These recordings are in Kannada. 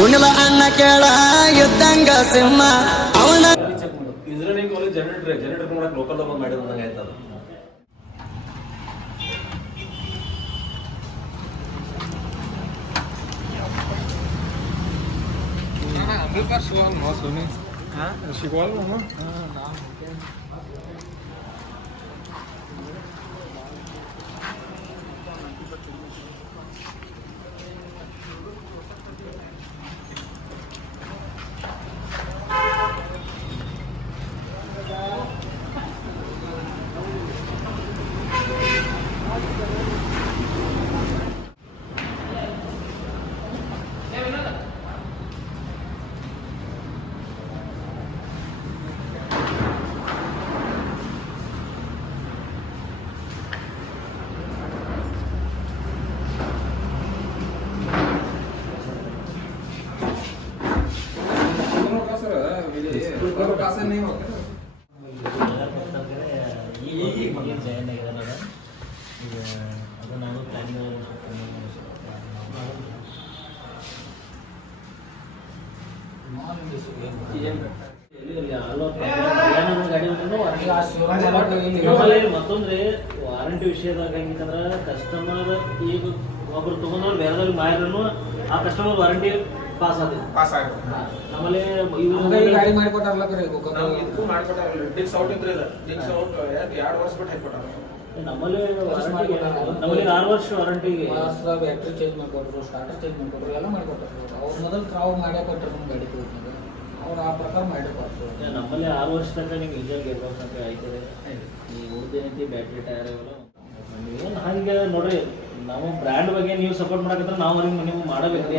ಸುನಿಲ ಅಣ್ಣ ಕೇಳ ಇದ್ದಂಗ ಸಿಂಹ ಅವನ ಇಂಜಿನಿಯರಿಂಗ್ ಕಾಲೇಜ್ ಜನರೇಟರ್ ಮಾಡಕ್ಕೆ ಲೋಕಲ್ ಬಂದು ಮಾಡಿದಂಗೆ ಆಯ್ತದ. शिकवाल ना नहीं होता ಮತ್ತೊಂದ್ರೆ ವಾರಂಟಿ ವಿಷಯದಾಗ ಹೆಂಗಿತ್ತಂದ್ರೆ ಕಸ್ಟಮರ್ ಈಗ ಒಬ್ರು ತಗೊಂಡ್ರು ಬೇರೆದವ್ರಿಗೆ ಮಾರಿದ್ರು ಆ ಕಸ್ಟಮರ್ ವಾರಂಟಿ ಪಾಸ್ ಆಗಿದೆ. ನಮ್ಮಲ್ಲಿ ಗಾಡಿ ಮಾಡಿಕೊಟ್ಟಾರಲ್ಲ ಇದಕ್ಕೂ ಮಾಡ್ಕೊಟ್ಟಾರಲ್ಲ. ಡಿಕ್ಸ್ ಔಟ್ ಇದ್ರೆ ಡಿಕ್ಸ್ ಔಟ್ 2 ವರ್ಷ ಬಿಟ್ಟು ಹಾಕ್ಕೊಟ್ಟಾರ. ನಮ್ಮಲ್ಲಿ 6 ವರ್ಷ ವಾರಂಟಿಗೆ ಬ್ಯಾಟ್ರಿ ಚೇಂಜ್ ಮಾಡ್ಕೊಟ್ರು, ಸ್ಟಾರ್ಟರ್ ಚೇಂಜ್ ಮಾಡ್ಕೊಟ್ರು, ಎಲ್ಲ ಮಾಡ್ಕೊಟ್ರು. ಅವ್ರು ಮೊದಲು ತಾವು ಮಾಡೇ ಕೊಟ್ಟರು ನಮ್ಮ ಗಾಡಿ ತಗೊಂಡಾಗ ಅವ್ರು ಆ ಪ್ರಕಾರ ಮಾಡೇ ಕೊಟ್ಟರು. ನಮ್ಮಲ್ಲಿ 6 ವರ್ಷ ತನಕ ನಿಮ್ಗೆ ಇಂಜನ್ ಗೇರ್ ಬಾಕ್ಸ್ ಅಂತ ಆಯ್ತದೆ. ಈ ಉಳಿದೇನೈತಿ ಬ್ಯಾಟ್ರಿ ಟೈರ್ ಇವೆಲ್ಲ ಏನು ಹಂಗೆ ನೋಡ್ರಿ. ನಾವು ಬ್ರ್ಯಾಂಡ್ ಬಗ್ಗೆ ನೀವು ಸಪೋರ್ಟ್ ಮಾಡಕಂದ್ರೆ ನಾವು ಅವ್ರಿಗೆ ನೀವು ಮಾಡಬೇಕ್ರಿ.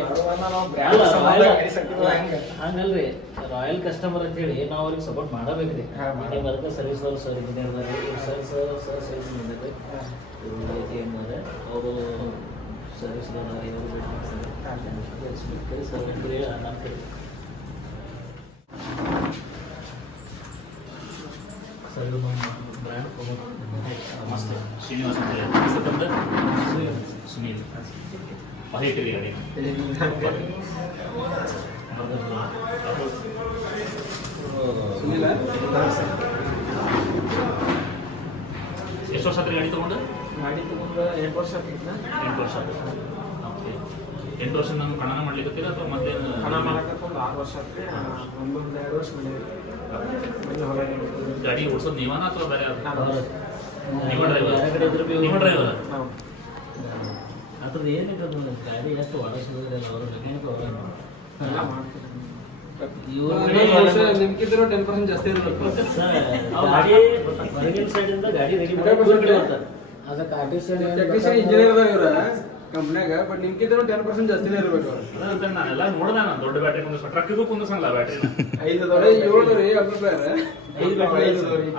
ಹಂಗಲ್ರಿ, ರಾಯಲ್ ಕಸ್ಟಮರ್ ಅಂತ ಹೇಳಿ ನಾವು ಅವ್ರಿಗೆ ಸಪೋರ್ಟ್ ಮಾಡಬೇಕ್ರಿ. ನೀವು ಅದಕ್ಕೆ ಸರ್ವಿಸ್ ಅವರು ಸರ್ ಇಂಜಿನಿಯರ್ ಸರ್ವಿಸ್ ಮಾಡಿದ್ರೆ ಏನಂದ್ರೆ ಅವರು ಸರ್ವಿಸ್ ಸರ್ ಇದು ಬ್ರ್ಯಾಂಡ್ ನಮಸ್ತೆ, ಶ್ರೀನಿವಾಸ್ ಅಂತ ಹೇಳಿ. ಸುನೀಲ್ ಭಾಳ ಇಟ್ಟಿರಿ ಗಾಡಿ. ಎಷ್ಟು ವರ್ಷ ಆತ್ರಿ ಗಾಡಿ ತೊಗೊಂಡು? ಗಾಡಿ ತಗೊಂಡು 8 ವರ್ಷ ಆಗ್ತಿತ್ತು. 8 ವರ್ಷ ಆಯ್ತು. ಓಕೆ, 8 ವರ್ಷ ನಾನು ಕಣನ ಮಾಡ್ಲಿಕ್ಕೆ ಅಥವಾ ಮತ್ತೇನು ಕಣ ಮಾಡಕ್ಕೆ ಒಂದು 6 ವರ್ಷ ಆಗ್ತದೆ. 1-2 ವರ್ಷ ಗಾಡಿ ಓಡಿಸೋದು ನೀವನ ಅಥವಾ ಬೇರೆ ನಿಮ್ಮ ಡ್ರೈವರ್? ಅದ್ರದ್ದು ಏನಿದೆ ಗಾಡಿ ಎಷ್ಟು ಒಳಸಿದ್ರೆ ಅವರು ನಿಮ್ಗಿದ್ರು 10% ಜಾಸ್ತಿ ಇರಬೇಕು. ಗಾಡಿ ಹೊರಗಿನ ಸೈಡಿಂದ ಗಾಡಿ ರೆಡಿ ಮಾಡ್ತಾರೆ. ಅದಕ್ಕೆ ಟೆಕ್ನಿಷಿಯನ್ ಇಂಜಿನಿಯರ್ ಇವ್ರ ಕಂಪ್ನ್ಯಾಗ. ಬಟ್ ನಿಮ್ಗಿದ್ರು 10% ಜಾಸ್ತಿನೇ ಇರಬೇಕು. ನಾನೆಲ್ಲ ನೋಡ್ದೆ, ನಾನು ದೊಡ್ಡ ಬ್ಯಾಟ್ರಿ ಕುಂದಿಸ್ ಟ್ರಕ್ಕಿಗೂ ಕುಂದಿಸಲ್ಲ ಬ್ಯಾಟ್ರಿ. 7 ರೀ ಅಭಿಪ್ರಾಯ 5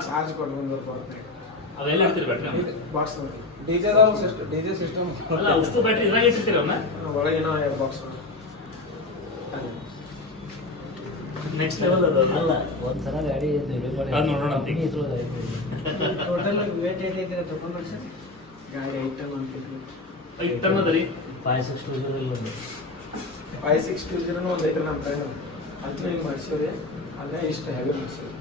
ಚಾರ್ಜ್ ಕೊಟ್ಟು ಬಂದ್ರೆ ಅದೆಲ್ಲ ಇರ್ತೀರಿ ಬ್ಯಾಟ್ರಿ ಬಾಕ್ಸ್ ಡಿಜೆ ಸಿಸ್ಟಮ್ ಅಲ್ಲ. ಅಷ್ಟು ಬ್ಯಾಟ್ರಿ ಇದ್ರಾಗ ಇಟ್ಟಿರ್ತೀರ ಅವನ್ನ ಒಳಗೇನೋ ಬಾಕ್ಸ್. ನೆಕ್ಸ್ಟ್ ಲೆವೆಲ್ ಅಲ್ಲ, ಒಂದ್ಸಲ ಗಾಡಿ ಅದು ನೋಡೋಣ ಅಂತ. ಟೋಟಲ್ ವೇಟ್ ಏನಿದೆ ತಗೊಂಡು ಸರ್ ಗಾಡಿ 8 ಟನ್ ಅನ್ಕಿತ್ತು. 5 ಟನ್ ಅದ ರೀ. 5620 5620 ಒಂದು ಐತ್ರಿ ನಮ್ಮ ಕಡೆ. ಅಂತ ಹಿಂಗೆ ಮಾಡಿಸಿವ್ರಿ. ಅದೇ ಇಷ್ಟು ಹೆವಿ ಮಾಡಿಸಿವ್ರಿ.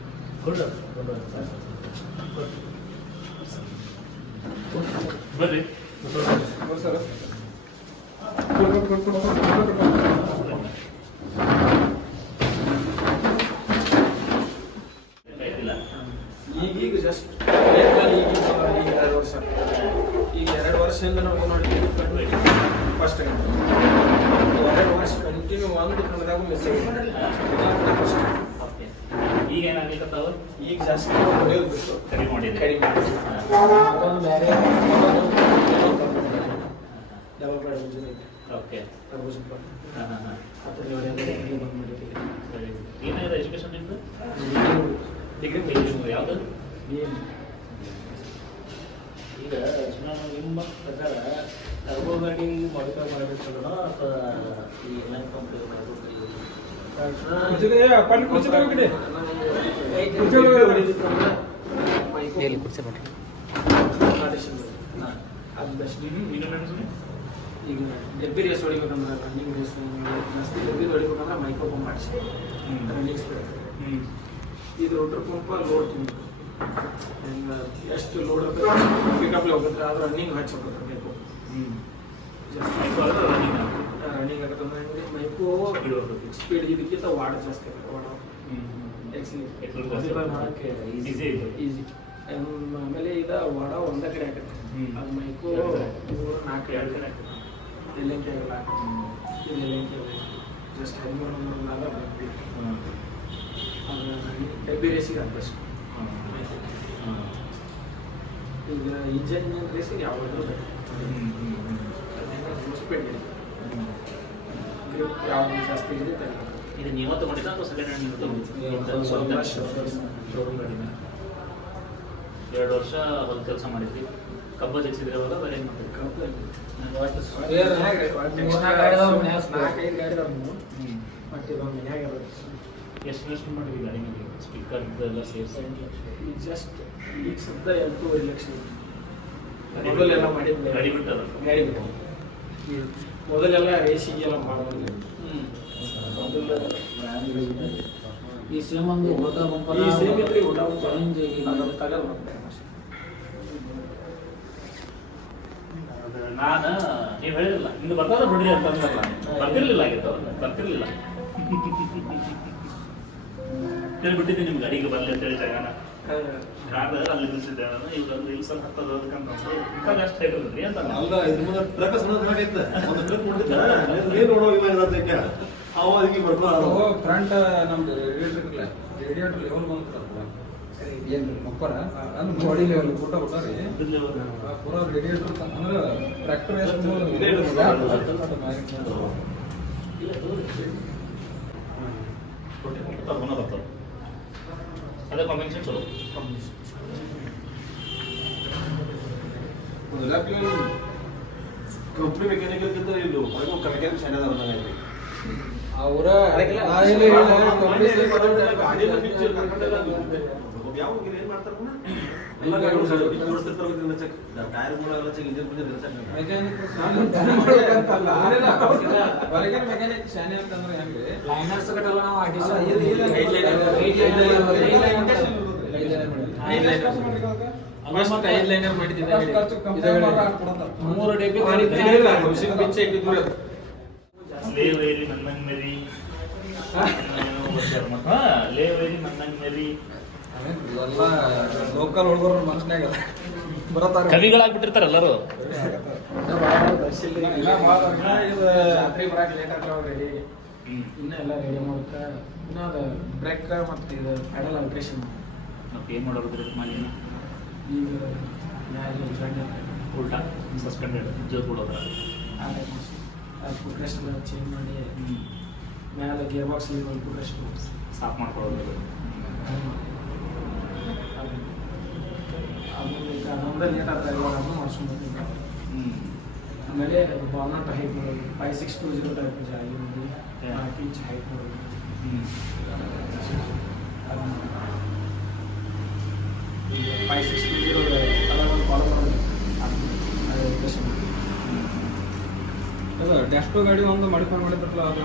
ಬರ್ರಿ ಸರ್ ಈಗೀಗ ಜಸ್ಟ್ ಈಗ 2 ವರ್ಷ. ಈಗ 2 ವರ್ಷದಿಂದ ನಾವು ಏನು ಮಾಡಿದ್ದೀವಿ ಫಸ್ಟ್ 2 ವರ್ಷ ಕಂಟಿನ್ಯೂ ಒಂದು ಕನ್ನಡದಾಗೂ ಮಿಸ್ ಆಗಿದೆ. ಈಗ ಏನಾಗ್ಲಿಕ್ಕತ್ತಾವ? ಈಗ ಜಾಸ್ತಿ ಹೊಡೆಯೋದು ಬಿಟ್ಟು ಕಡಿಮೆ ಮಾಡಿದೆ. ಕಡಿಮೆ ಬೇರೆ ಡಬಲ್ ಪ್ಯಾಡ್ ಇಂಜಿನ್ ಐತೆ. ಓಕೆ. ಟರ್ಬೋ ಸೂಪರ್ ಹಾಂ ಹಾಂ ಹಾಂ. ಅದರಲ್ಲಿ ಹೊಡೆಯೋದು ಬಂದು ಮಾಡಿದ್ದೀವಿ. ಏನಾಗಿದೆ ಎಜುಕೇಷನ್ ನಿಮ್ಮದು? ಡಿಗ್ರಿ ಯಾವುದು? ಈಗ ನಿಮ್ಮ ಪ್ರಕಾರ ಟರ್ಬೋ ಗಾಡಿ ಮಾಡಿಫೈ ಮಾಡಬೇಕಲ್ಲ ಅಥವಾ ಈ ಎಲ್ಎನ್ ಕಂಪ್ನಿ ಮಾಡಬೇಕು? ಈಗ ಡಬ್ಬಿ ರೇಸ್ ಹೊಡಿಬೇಕಂದ್ರೆ ರನ್ನಿಂಗ್ ರೇಸ್ ಜಾಸ್ತಿ ಡಬ್ಬಿ ಹೊಡಿಬೇಕಂದ್ರೆ ಮೈಕ್ರೋ ಪಂಪ್ ಮಾಡಿಸಿ ರನ್ನಿಂಗ್ ಸ್ಪೀಡ್. ಇದು ರೋಟರ್ ಪಂಪ ಲೋಡ್ ತುಂಬ ಹಿಂಗೆ ಎಷ್ಟು ಲೋಡ್ ಪಿಕಪ್ಲಿ ಹೋಗುತ್ತೆ ಅದು ರನ್ನಿಂಗ್ ಹಚ್ಚಿ ಹೋಗುತ್ತೆ ಮೈಕೋ. ಜಾಸ್ತಿ ರನ್ನಿಂಗ್ ಆಗತ್ತಂದ್ರೆ ಹೆಂಗೆ ಮೈಕೋ ಸ್ಪೀಡ್ ಇದಕ್ಕಿಂತ ವಾಡ ಜಾಸ್ತಿ ಆಗುತ್ತೆ. ವಾಡ ಮಾಡೋಕ್ಕೆ ಈಸಿ. ಆಮೇಲೆ ಇದು ವಾಡ ಒಂದೇ ಕಡೆ ಆಗುತ್ತೆ. ಅದು ಮೈಕೋ 3-4 ಕಡೆ ಆಗುತ್ತೆ. ಎಲ್ಲಂಕೆ ಆಗಲ್ಲ, ಇದು ಎಲ್ಲಂಕೆ ಆಗಲ್ಲ. ಜಸ್ಟ್ ಹೆಲ್ಮೆಟ್ ಅದು ಡಬ್ಬಿ ರೇಸಿಗೆ ಅದು ಬೆಸ್ಟ್. ಈಗ ಇಂಜನ್ ರೇಸಿಗೆ ಯಾವಾಗಲೂ ಬೇಕು. ಸ್ಪೀಡ್ ಗ್ರಿಪ್ ಯಾವುದು ಜಾಸ್ತಿ ಇರುತ್ತೆ. ಇದು ನೀವು ತಗೊಂಡಿದ್ದ ಅಥವಾ ಸೆಕೆಂಡ್ ಹ್ಯಾಂಡ್ ಶೋರೂಮ್ ಗಾಡಿನ? 2 ವರ್ಷ ಹೊಲ ಕೆಲಸ ಮಾಡಿದ್ರಿ. ಕಬ್ಬ ಜಗಿಸಿದ್ರೆ ಅವಾಗ ಬೇರೆ ಏನು ಮಾಡ್ತೀರಿ? ಎಷ್ಟು ಇನ್ವೆಸ್ಟ್ಮೆಂಟ್ ಮಾಡಿದ್ರಿ ಗಾಡಿ ಮೇಲೆ? ಸ್ಪೀಕರ್ ಎಲ್ಲ ಸೇರಿಸಿ ಜಸ್ಟ್ ಈಗ ಸದ್ದ 2.5 ಲಕ್ಷ ಮೊದಲೆಲ್ಲ ಮಾಡಿದ್ವಿ. ಗಾಡಿ ಬಿಟ್ಟದ? ಗಾಡಿ ಬಿಟ್ಟು ಮೊದಲೆಲ್ಲ ರೇಸಿಗೆಲ್ಲ ಮಾಡೋದು. ಈ ಸೇಮ್ ಒಂದು ಹೋದ ಬಂಪರ್ ಈ ಸೇಮ್ ಇದ್ರೆ ಊಟ ಚೇಂಜ್ ತಗಲ್ ನಾನು ನೀವು ಹೇಳಿರಲ್ಲ ನಿಮ್ಗೆ ಬರ್ತಾರ ಬಿಡ್ರಿ ಅಂತಂದ್ರಲ್ಲ, ಬರ್ತಿರ್ಲಿಲ್ಲ ಆಗಿತ್ತು, ಬರ್ತಿರ್ಲಿಲ್ಲ. ಬಿಟ್ಟಿದ್ದೀನಿ ನಿಮ್ಮ ಗಾಡಿಗೆ ಬರಲಿ ಅಂತ ಹೇಳಿ ಜಾಗನ ಕಾರ್ ಅಲ್ಲಿ ನಿಲ್ಸಿದ್ದೆ ನಾನು. ಇವಾಗ ನಿಲ್ಸಲ್ಲಿ ಹತ್ತೋದಕ್ಕಂತಂದ್ರೆ ಇವಾಗ ಅಷ್ಟು ಹೇಳಿದ್ರಿ ಅಂತ ಅಲ್ಲ ಇದು ಮುಂದೆ ಟ್ರಕ್ ಸಣ್ಣದಾಗೈತೆ ಒಂದು ಟ್ರಕ್ ನೋಡಿದ್ದೆ ಏನು ನೋಡೋ ಇವಾಗ ಅವ ಅದಕ್ಕೆ ಬರ್ಬೋದು ಫ್ರಂಟ್ ನಮ್ದು ರೇಡಿಯೇಟರ್ ಲೆವೆಲ್ ಬಂತು ಏನು ಮಕ್ಕಳ ಅಂದ್ರೆ ಬಾಡಿ ಲೆವೆಲ್ ಫೋಟೋ ಕೊಟ್ಟಾರಿ ಪೂರ ರೇಡಿಯೇಟರ್ ಅಂದ್ರೆ ಟ್ರ್ಯಾಕ್ಟರ್ ಎಷ್ಟು ಬರ್ತಾರೆ. ಅದೇ ಕಾಂಬಿನೇಷನ್ ಚಲೋ. ಕಂಪ್ನಿ ಮೆಕ್ಯಾನಿಕಲ್ಗಿಂತ ಇದು ಮೆಕ್ಯಾನಿಕ್ ಸೈಡ್ ಅದ ನನಗೆ ಅವರ ಯಾವ ಏನ್ ಮಾಡ್ತಾರ ಎಲ್ಲ ಗಾಡಿ ಟೈರ್ ಎಲ್ಲ ಚೆಕ್ ಇಂಜಿನ್ ಹೊರಗಿನ ಮೆಕ್ಯಾನಿಕ್ ಶಾನೆ ಅಂತಂದ್ರೆ ಹೆಂಗೆ ಲೈನರ್ಸ್ ಕಟ್ಟಲ್ಲ ನಾವು ಐದು ಲೈನರ್ ಮಾಡಿದ್ದೆ. 3 ಡಬ್ಬಿ ಇಟ್ಟಿದ್ರು. ಲೇವೇರಿ ನನ್ನಂಗ್ ಮೇರಿ ಲೇವೇರಿ ನನ್ನಂಗ್ ಮೇರಿ ಎಲ್ಲ ಲೋಕಲ್ ಹುಡುಗರು ಮನಸ್ಸಿನಾಗ ಬರತ್ತಾರ ಕವಿಗಳಾಗ್ಬಿಟ್ಟಿರ್ತಾರೆ ಎಲ್ಲರೂ. ರಾತ್ರಿ ಬರಕ್ಕೆ ಲೇಟ್ ಆಗ್ತಾವ ರೆಡಿ. ಇನ್ನೂ ಎಲ್ಲ ರೆಡಿ ಮಾಡ್ತಾ ಇನ್ನೂ ಅದು ಬ್ರೇಕ್ ಮತ್ತು ಇದು ಪ್ಯಾಡಲ್ ಆಲ್ಟ್ರೇಷನ್ ಏನು ಮಾಡೋದ್ರಿ ಮಾಲಿನ ಈಗ ಉಲ್ಟಾ ಸಸ್ಪೆಂಡೆಡ್ ಜೋರ್ ಕೊಡೋದ್ರ ಫುಟ್ರೆಸ್ಟ್ ಚೇಂಜ್ ಮಾಡಿ ಮೇಲೆ ಗೇರ್ ಬಾಕ್ಸ್ ಫುಟ್ರೆಸ್ಟ್ ಸಾಫ್ ಮಾಡ್ಕೊಳ್ಳೋದು. ನಮ್ದು ಲೇಟ್ ಆಗ್ತಾ ಇವಾಗ ಅದನ್ನು ಮಾಡ್ಸ್ಕೊಂಡ್ಬರ್ತೀವಿ. ಆಮೇಲೆ ಬಾರ್ನಟ್ ಹೈಟ್ ಮಾಡೋದು 5620 ಟೈಪ್ ಆಗಿರೋದು 4 ಇಂಚ್ ಹೈಟ್ ಮಾಡೋದು. 5620 ಕಲರ್ ಫಾಲೋ ಮಾಡೋದು. ಅದು ಡ್ಯಾಶ್ಟೋ ಗಾಡಿ ಒಂದು ಮಾಡಿಕೊಂಡು ಮಾಡಿದ್ರಲ್ಲ ಅದು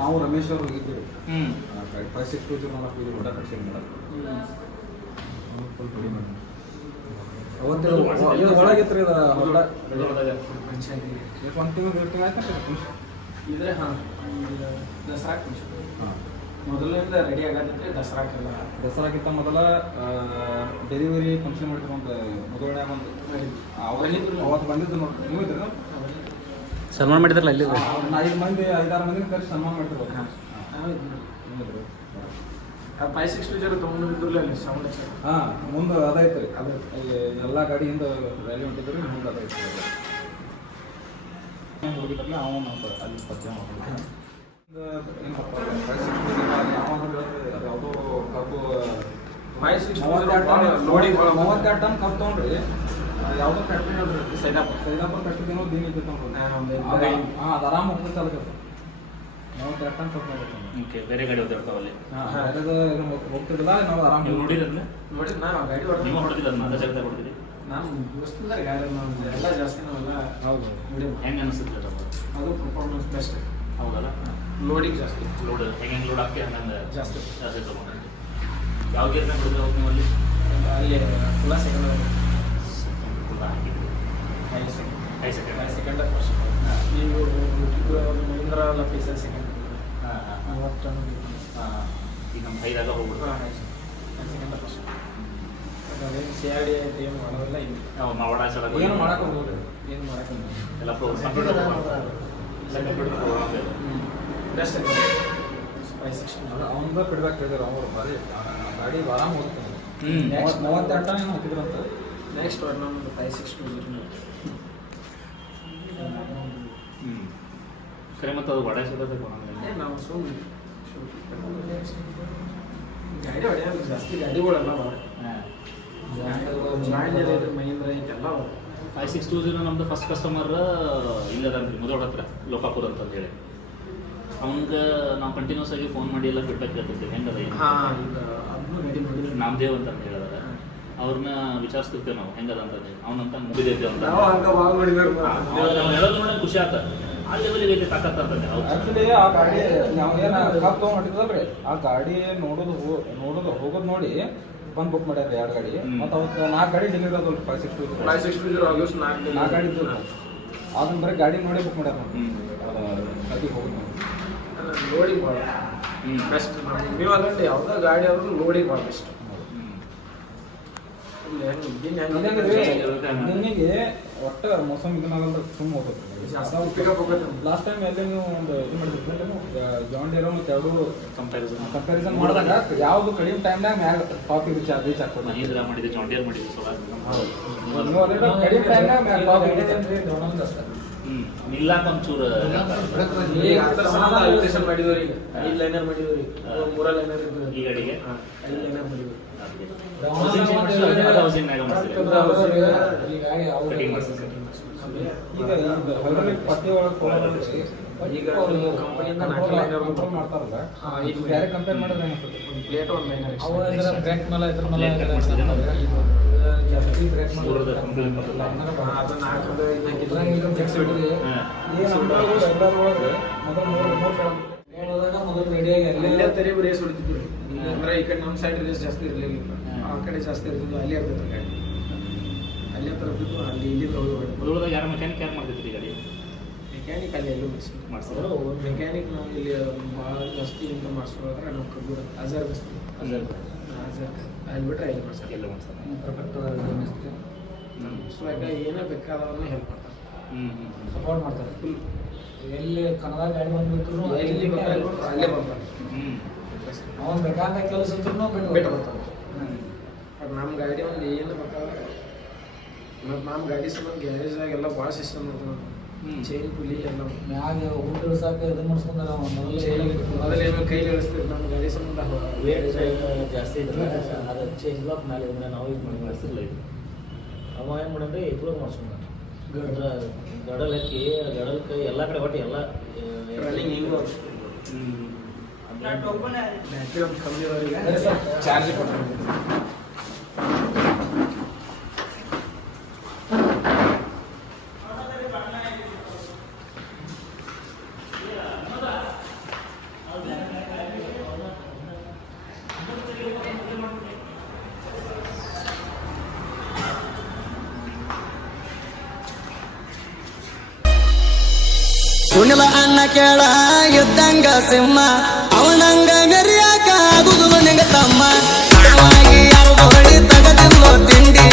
ನಾವು ರಮೇಶ್ ಅವ್ರು ಹೋಗಿದ್ದೀವಿ 5620 ಮಾಡಕ್ಕೆ ಇದು ಊಟ ಕಟ್ಸಿ ಫುಲ್ ಪಡಿ ಮಾಡಿ ಅವತ್ತು ಇದು ಒಳಗಿತ್ತು ಇದು ಹೊಲ ಒಂದು ತಿಂಗಳು ಆಯ್ತು ಇದ್ರೆ ಹಾಂ ದಸರಾ ಮೊದಲಿಂದ ರೆಡಿ ಆಗತ್ತಿದ್ರೆ ದಸರಾಕ್ಕೆಲ್ಲ. ದಸರಾಕ್ಕಿಂತ ಮೊದಲ ಡೆಲಿವರಿ ಫಂಕ್ಷನ್ ಮಾಡಿದ್ರು ಒಂದು ಮೊದಲನೇ ಒಂದು ಅವತ್ತು ಬಂದಿದ್ದು ನೋಡಿ ನೀವು ಇದ್ರು ಸನ್ಮಾನ ಮಾಡಿದ್ರಲ್ಲ ಇಲ್ಲಿ 5 ಮಂದಿ 5-6 ಮಂದಿ ಕರೆಸಿ ಸನ್ಮಾನ ಮಾಡಿದ್ರು. ಆ 5620 ತೊಗೊಂಡಿದ್ರಲ್ಲ ಅಲ್ಲಿ ಸೌಂಡ್ ಹಾಂ ಮುಂದೆ ಅದೈತೆ ರೀ ಅದು ಎಲ್ಲ ಗಾಡಿಯಿಂದ ವ್ಯಾಲಿ ಹೊಂಟಿದ್ರು ಮುಂದೆ ಅದೈತೆ ಹೋಗಿದ್ರಲ್ಲ ಅವ ನಾವು ಅಲ್ಲಿ ಪರಿಚಯ ಮಾಡೋದು. ಯಾವುದೋ ಕಬ್ಬು 32 ಟನ್ ಕಬ್ಬು ತೊಗೊಂಡ್ರಿ ಯಾವುದೋ ಫ್ಯಾಕ್ಟ್ರಿ ನೋಡ್ರಿ ಸೈದಾಪುರ ಫ್ಯಾಕ್ಟ್ರಿ ಏನೋ ದಿನ ಇತ್ತು ನೋಡ್ರಿ. ಹಾಂ ಅದು ಆರಾಮ ಹೋಗ್ತೈತೆ ಅದಕ್ಕೆ 32 ಟನ್ ಕಬ್ಬು ಆಗುತ್ತೆ. ಓಕೆ, ಬೇರೆ ಗಾಡಿ ಓದಿರ್ತಾವಲ್ಲಿ ಹೋಗ್ತಿರಲ್ಲ ನಾವು ಆರಾಮ ನೀವು ನೋಡಿದ್ರಲ್ಲ? ನೋಡಿ ನಾ ಗಾಡಿ ನೀವು ಹೊಡೆದಿಲ್ಲ ಅದನ್ನ ಅದೇ ಜಾಗದಾಗ ಹೊಡೆದಿರಿ? ನಾನು ದೋಸ್ತಂದ್ರೆ ಗಾಡಿ ಎಲ್ಲ ಜಾಸ್ತಿ ನಾವೆಲ್ಲ ಹೌದು ವಿಡಿಯೋ ಹೆಂಗೆ ಅನಿಸುತ್ತೆ ಅದು ಪರ್ಫಾರ್ಮೆನ್ಸ್ ಬೆಸ್ಟ್ ಹೌದಲ್ಲ ಲೋಡಿಂಗ್ ಜಾಸ್ತಿ ಲೋಡ್ ಹೆಂಗೆ ಲೋಡ್ ಆಗ್ತಿ ಹಂಗಂಗೆ ಜಾಸ್ತಿ ಜಾಸ್ತಿ ತೊಗೊಂಡ್ರಿ ಯಾವ ಗೇರ್ನಾಗ ಬಿಡಿದ್ರೆ ಹೋಗಿ ನೀವು ಅಲ್ಲಿ ಅಲ್ಲಿ ಫುಲ್ಲ ಸೆಕೆಂಡ್ ಫುಲ್ ಹಾಕಿದ್ರಿ high second high second second first ಈಗ ಮಹೀಂದ್ರ ಎಲ್ಲ ಪೀಸಲ್ ಸೆಕೆಂಡ್ ಹಾಂ ಹಾಂ ಮೂವತ್ತು ಹಾಂ ಈಗ ನಮ್ಮ ಹೈದಾಗ ಹೋಗ್ಬಿಟ್ರೆ ಸೆಕೆಂಡ್ ಫಸ್ಟ್ ಅದೇನು ಸಿ ಆರ್ ಡಿ ಆಯ್ತು ಏನು ಮಾಡೋದಿಲ್ಲ ಇಲ್ಲ ನಾವು ಮಾವಡ ಸಲ ಏನು ಮಾಡಕ್ಕೆ ಹೋಗ್ಬೋದು ಏನು ಮಾಡೋಕ್ಕಿಲ್ಲ ಎಲ್ಲ ಕಂಪ್ಯೂಟರ್ ಪ್ರೋಗ್ರಾಮ್ ಬೆಸ್ಟ್ 560 ಅದು ಅವ್ನ ಫೀಡ್ಬ್ಯಾಕ್ ಹೇಳಿದ್ರು ಅವರು ಭಾರಿ ಗಾಡಿ ಆರಾಮ್ ಹೋಗ್ತಾನೆ ಹ್ಞೂ 38 ಏನೋ ಹೋಗ್ತಿದ್ರಂತ ನೆಕ್ಸ್ಟ್ ಒಂದು ನಮ್ಮದು 560 ಹ್ಞೂ ಸರಿ ಮತ್ತು ಅದು ವಡೆ ಸುಡಬೇಕು ನಮಗೆ ನಾವು ಸುಮ್ಮನೆ ಗಾಡಿ ಹೊಡೆಯೋದು ಜಾಸ್ತಿ ಗಾಡಿಗಳೆಲ್ಲ ಹಾಂ ಮಹೀಂದ್ರ ಐತೆಲ್ಲ 5620 ನಮ್ದು ಫಸ್ಟ್ ಕಸ್ಟಮರ್ ಇಲ್ಲದನ್ರಿ ಮುದೋಡ ಹತ್ರ ಲೋಕಾಪುರ ಅಂತ ಹೇಳಿ ಅವ್ನಿಗೆ ನಾವು ಕಂಟಿನ್ಯೂಸ್ ಆಗಿ ಫೋನ್ ಮಾಡಿ ಎಲ್ಲ ಫೀಡ್ಬ್ಯಾಕ್ ಕೇಳ್ತಿರ್ತೀವಿ ಹೆಂಗದ ಏನು ಹಾಂ ಈಗ ಅದನ್ನು ಗಾಡಿ ನೋಡಿದ್ರೆ ನಾಮದೇವ್ ಅಂತ ಹೇಳಿದಾರೆ ಅವ್ರನ್ನ ವಿಚಾರಿಸ್ತಿರ್ತೇವೆ ನಾವು ಹೆಂಗದ ಅಂತ ಅವನಂತ ಮುಗಿದೈತೆ ಅಂತ ನಾವು ಹಂಗೆ ಭಾಳ ನೋಡಿದ್ರು ನಾವು ಹೇಳೋದು ನೋಡಿ ಖುಷಿ ಆಗ್ತದೆ ಆ ಲೆವೆಲಿಗೆ ಐತೆ ತಾಕತ್ತ ಅಂತಂದೆ ಹೌದು ಆ್ಯಕ್ಚುಲಿ ಆ ಗಾಡಿ ನಾವು ಏನು ಕಾಪ್ ತೊಗೊಂಡಿದ್ದಲ್ರಿ ಆ ಗಾಡಿ ನೋಡೋದು ಹೋಗೋದು ನೋಡಿ ಬಂದು ಬುಕ್ ಮಾಡ್ಯಾರ 2 ಗಾಡಿ ಮತ್ತು ಅವತ್ತು 4 ಗಾಡಿ ಡೆಲಿವರಿ ಅದಲ್ಲ 560 560 ಆಗಸ್ಟ್ 4 ಗಾಡಿ ಇದ್ದು ಅದನ್ನ ಬರೀ ಗಾಡಿ ನೋಡಿ ಬುಕ್ ಮಾಡ್ಯಾರ ಹ್ಞೂ ಅದಕ್ಕೆ ಹೋಗೋದು ಲೋಡಿಂಗ್ ಭಾಳ ಹ್ಞೂ ಬೆಸ್ಟ್ ನೀವು ಅಲ್ಲಂటే ಯಾವುದೇ ಗಾಡಿ ಆದ್ರೂ ಲೋಡಿಂಗ್ ಭಾಳ ಬೆಸ್ಟ್ ನಿಮಗೆ ಒಟ್ಟ ಮೋಸಮ್ ಇದನ್ನಾಗಲ್ಲ ಸುಮ್ಮ ಹೋಗುತ್ತೆ ಲಾಸ್ಟ್ ಟೈಮ್ ಎಲ್ಲಿ ನೀವು ಒಂದು ಇದು ಮಾಡಿದ್ರೆ ಜಾನ್ ಡೀರ್ ಮತ್ತು ಎರಡು ಕಂಪ್ಯಾರಿಸನ್ ಮಾಡಿದಾಗ ಯಾವುದು ಕಡಿಮೆ ಟೈಮ್ನಾಗ ಮ್ಯಾಗ ಟಾಪ್ ರೀಚ್ ಆಗ್ತದೆ ಮಹೀಂದ್ರ ಮಾಡಿದ್ದೆ ಜಾಂಡಿಯರ್ ಮಾಡಿದ್ದೆ ನೀವು ಅದ್ರ ಕಡಿಮೆ ಟೈಮ್ನಾಗ ಮ್ಯಾಗ ಟಾಪ್ ಹ್ಞೂ ನಿಲ್ಲಾಕ ಒಂಚೂರು ಮಾಡಿದವ್ರಿಗೆ 5 ಲೈನರ್ ಮಾಡಿದವ್ರಿಗೆ 3 ಲೈನರ್ ಈ ಗಾಡಿಗೆ 5 ಲೈನರ್ ಮಾಡಿದ್ವಿ ಈಗ ಪಟ್ಟಿ ಒಳಗೆ ಈಗ ಕಂಪನಿಯಿಂದ 4 ಲೈನರ್ ಮಾಡ್ತಾರಲ್ಲ ಬೇರೆ ಕಂಪೇರ್ ಮಾಡಿದ್ರೆ ಪ್ಲೇಟ್ 1 ಲೈನರ್ ಬ್ರೇಕ್ ಮೇಲೆ ಇದ್ರ ಮೇಲೆ ಜಾಸ್ತಿ ಬ್ರೇಕ್ ಅದನ್ನ ಹಾಕಿದ್ರೆ ಮೊದಲು ರೆಡಿಯಾಗಿ ಅಲ್ಲೆಲ್ಲ ತೆರಿಗೆ ರೇಸ್ ಹೊಡಿತಿದ್ರು ಅಂದ್ರೆ ಈ ಕಡೆ ನಮ್ಮ ಸೈಡ್ ರೇಸ್ ಜಾಸ್ತಿ ಇರಲಿಲ್ಲ ಆ ಕಡೆ ಜಾಸ್ತಿ ಇರ್ತಿದ್ದು ಅಲ್ಲಿ ಇರ್ತಿತ್ತು ಗಾಡಿ ಅಲ್ಲೇ ತರಬಿದ್ದು ಅಲ್ಲಿ ಇಲ್ಲಿ ಮೊದಲದಾಗ ಯಾರು ಮೆಕ್ಯಾನಿಕ್ ಯಾರು ಮಾಡ್ತಿದ್ರಿ ಗಾಡಿ ಮೆಕ್ಯಾನಿಕ್ ಅಲ್ಲಿ ಎಲ್ಲೂ ಮಾಡ್ಸಿದ್ರು ಮೆಕ್ಯಾನಿಕ್ ನಾವು ಇಲ್ಲಿ ಭಾಳ ಜಾಸ್ತಿ ಇಂತ ಮಾಡಿಸೋದ್ರೆ ನಾವು ಕಬ್ಬು ಅಜರ್ ಬಸ್ತೀವಿ ಅಜರ್ ಅಲ್ಲಿ ಬಿಟ್ಟರೆ ಇಲ್ಲಿ ಮಾಡ್ಸ್ತಾರೆ ಎಲ್ಲ ಮಾಡ್ತಾರೆ ಪರ್ಫೆಕ್ಟ್ ಸೊ ಈಗ ಏನೇ ಬೇಕಾದವ್ರನ್ನ ಹೆಲ್ಪ್ ಮಾಡ್ತಾರೆ ಸಪೋರ್ಟ್ ಮಾಡ್ತಾರೆ ಫುಲ್ ಎಲ್ಲಿ ಕನ್ನಡ ಗಾಡಿ ಬಂದ್ಬಿಟ್ರು ಎಲ್ಲಿ ಬೇಕಾದ್ರೂ ಅಲ್ಲೇ ಬರ್ತಾರೆ ಅವ್ನು ಬೇಕಾದ ಕೆಲಸ ಇದ್ರು ಬಿಟ್ಟು ಬರ್ತಾರೆ ಬಟ್ ನಮ್ಮ ಗಾಡಿ ಒಂದು ಏನು ಬೇಕಾದ್ರೆ ಮತ್ತು ನಮ್ಮ ಗಾಡಿ ಸಂಬಂಧ ಗ್ಯಾರೇಜಾಗ ಎಲ್ಲ ಭಾಳ ಸಿಸ್ಟಮ್ ಇರ್ತದೆ ಚೈನ್ ಪುಲಿ ಎಲ್ಲ ಮ್ಯಾಗ ಊಟ ಇಳಿಸಾಕ ಇದನ್ನ ಮಾಡಿಸ್ಕೊಂಡಾರ ಮೊದಲೇನೋ ಕೈಲಿ ಇಳಿಸ್ತೀವಿ ನಮ್ಮ ಗಾಡಿ ಸಂಬಂಧ ವೇಟ್ ಜಾಸ್ತಿ ಇದ್ರೆ ಅದು ಚೇಂಜ್ ಲಾಕ್ ಮೇಲೆ ಇದ್ರೆ ನಾವು ಇದು ಮಾಡಿ ಮಾಡಿಸಿಲ್ಲ ಇದು ಅವ ಏನು ಮಾಡಂದ್ರೆ ಇಟ್ಕೊಂಡು ಮಾಡಿಸ್ಕೊಂಡ ಗಡಲ್ ಹಾಕಿ ಗಡಲ್ ಕೈ ಎಲ್ಲ ಕಡೆ ಒಟ್ಟು ಎಲ್ಲ ರನ್ನಿಂಗ್ ಹಿಂಗೆ ಬ್ಯಾಟ್ರಿ ಒಂದು ಕಮ್ಮಿ ಅವರಿಗೆ ಚಾರ್ಜ್ ಕೊಡ್ತಾರೆ ಸುನಿಲ ಅಣ್ಣ ಕೇಳ ಇದ್ದಂಗ ಸಿಂಹ ಅವನಂಗ ಮೆರಿಯಾಕ ಆಗುದಿಲ್ಲ ನಿಂಗ ತಮ್ಮ ಯಾವಾಗಿ ಯಾವ ಹೊಡಿ ತಗದಿಲ್ಲೋ ತಿಂಡಿ